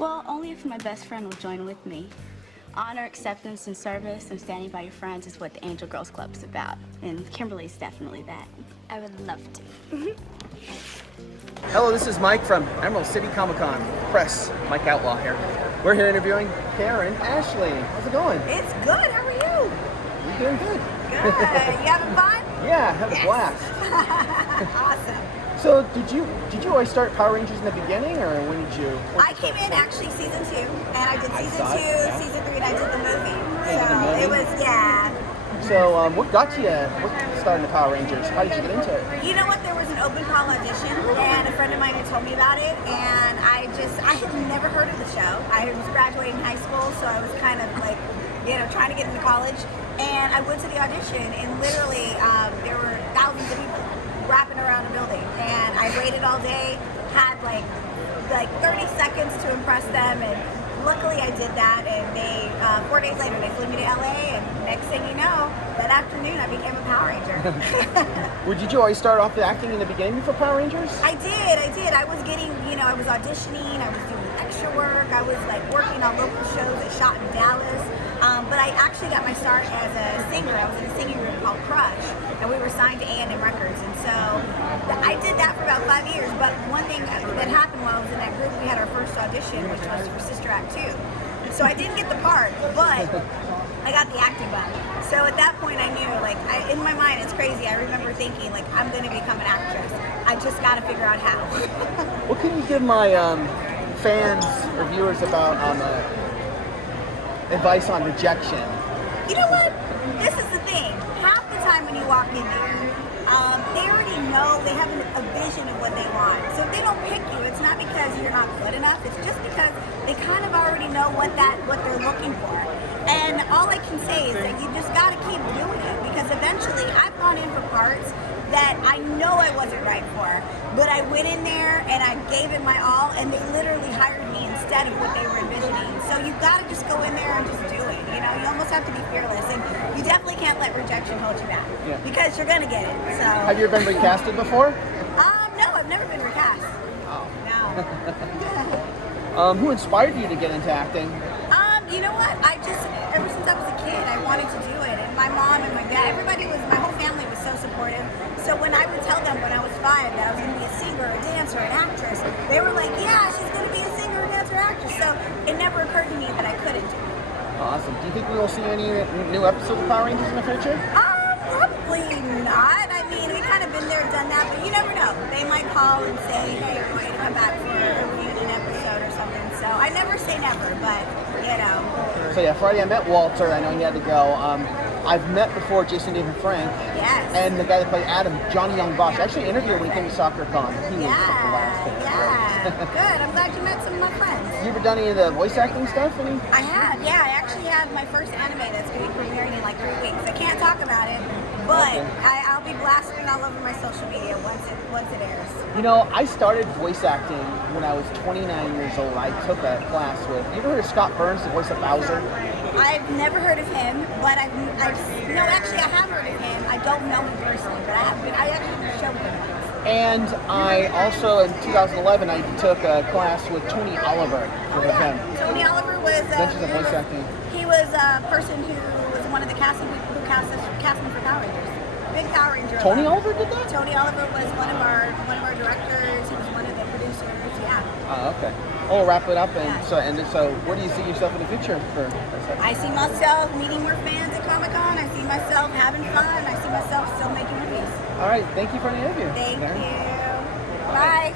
Well, only if my best friend will join with me. Honor, acceptance, and service, and standing by your friends is what the Angel Girls Club is about. And Kimberly's definitely that. I would love to. Hello, this is Mike from Emerald City Comic Con. Press, Mike Outlaw here. We're here interviewing Karan, Ashley. How's it going? It's good. How are you? You're doing good. Good. You having fun? Yeah, have a blast. Awesome. So, did you always start Power Rangers in the beginning, or when did you? I came in actually season 2, and I did season 2, yeah. season 3, and I did the movie. Yeah, So the movie? it was, yeah. So, what got you starting the Power Rangers? How did you get into it? You know what? There was an open call audition, and a friend of mine had told me about it, and I had never heard of the show. I was graduating high school, so I was kind of like, trying to get into college. And I went to the audition, and literally there were thousands of people wrapping around the building, and I waited all day, had like 30 seconds to impress them, and luckily I did that. And they 4 days later they flew me to LA, and next thing you know, that afternoon I became a Power Ranger. Did you always start off the acting in the beginning for Power Rangers? I did. I was getting, I was auditioning, I was doing extra work, I was like working on local shows that shot in Dallas. But I actually got my start as a singer. I was in a singing group called Crush, and we were signed to A&M Records. And so I did that for about 5 years. But one thing that happened while I was in that group, we had our first audition, which was for Sister Act 2. So I didn't get the part, but I got the acting bug. So at that point, I knew, in my mind, it's crazy. I remember thinking, I'm going to become an actress. I just got to figure out how. What can you give my fans or viewers about advice on rejection? You know what? This is the thing. Half the time when you walk in there, they already know, they have a vision of what they want. So if they don't pick you, it's not because you're not good enough. It's just because they kind of already know what they're looking for. And all I can say is that you just got to keep doing it, because eventually I've gone in for parts that I know I wasn't right for, but I went in there and I gave it my all, and they literally hired me instead of what they were envisioning. So you gotta just go in there and just do it. You almost have to be fearless, and you definitely can't let rejection hold you back, because you're gonna get it. So. Have you ever been recasted before? No, I've never been recast. Oh. No. Who inspired you to get into acting? You know what? Ever since I was a kid, I wanted to do it. And my mom and my dad, my whole family was so supportive. So when I would tell them when I was 5 that I was going to be a singer, a dancer, an actress, they were like, yeah, she's going to be a singer, a dancer, actress. So it never occurred to me that I couldn't do it. Awesome. Do you think we will see any new episodes of Power Rangers in the future? Probably not. I mean, we kind of been there, done that, but you never know. They might call and say, hey, we want you to come back for a reunion episode or something. So I never say never, but, So yeah, Friday I met Walter. I know he had to go. I've met before Jason David Frank. Yes. And the guy that played Adam, Johnny Young Bosch. I actually interviewed him when he came to SoccerCon. He was the last thing. Yeah. Good. I'm glad you met some of my friends. You ever done any of the voice acting stuff? I have, yeah. I actually have my first anime that's going to be premiering in 3 weeks. I can't talk about it, but I'll be blasting all over my social media once it airs. I started voice acting when I was 29 years old. I took a class with, you ever heard of Scott Burns, the voice of Bowser? I've never heard of him, but I have heard of him. I don't know him personally, but I actually showed him. And I also, in 2011, I took a class with Tony Oliver. Tony Oliver was voice acting. He was a person who was one of the casting people who cast me for Power Rangers. Big Power Ranger. Tony Oliver did that? Tony Oliver was one of our directors. He was one of the producers. Yeah. Oh, okay. We'll wrap it up. And so, where do you see yourself in the future? I see myself meeting more fans at Comic-Con. I see myself having fun. I see myself still making movies. All right. Thank you for the interview. Thank you. Bye.